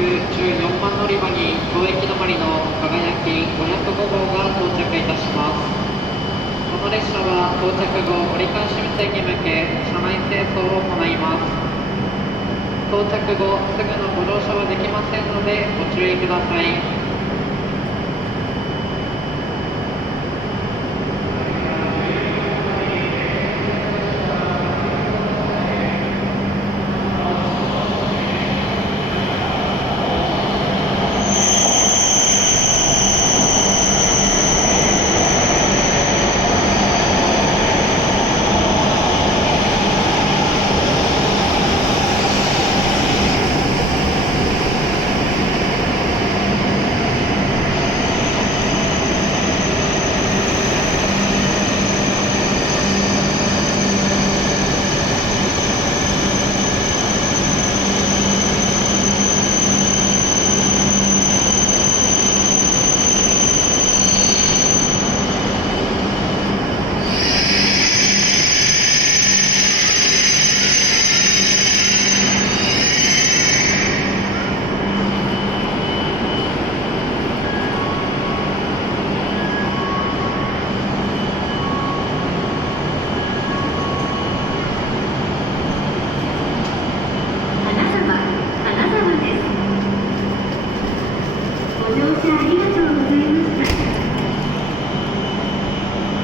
14番乗り場に当駅止まりの輝き505号が到着いたします。この列車は到着後折り返し運転に向け車内清掃を行います。到着後すぐのご乗車はできませんのでご注意ください。ご乗車ありがとうございました。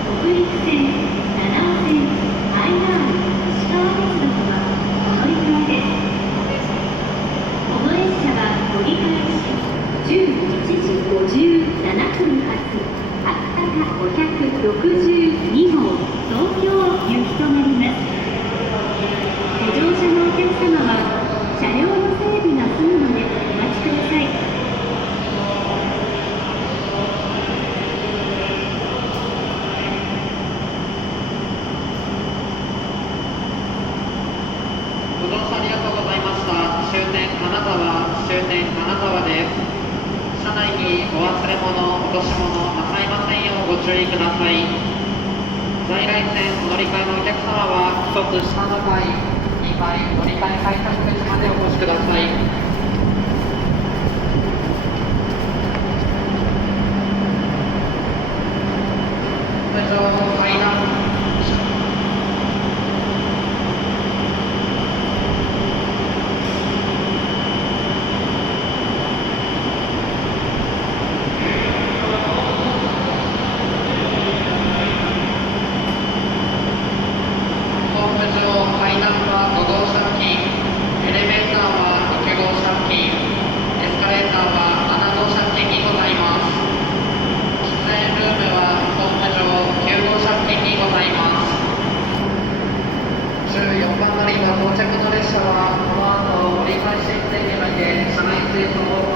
北陸線、七尾線、アイラーン、石川鉄道はお乗り換えです。この列車は折り返し11時57分発秋田562号東京行きとなります。ご乗車のお客様は車両の整備が済むまでお待ちください。ご乗車ありがとうございました。終点金沢です。車内にお忘れ物、落とし物なさいませんようご注意ください。在来線お乗り換えのお客様は1つ下の階、2階乗り換え改札口までお越しください。通常階段階段は5号車付近、エレベーターは6号車付近、エスカレーターは7号車付近にございます。喫煙ルームはホーム上9号車付近にございます。14番乗り場到着の列車はこの後折り返し運転に向け車内清掃を行います。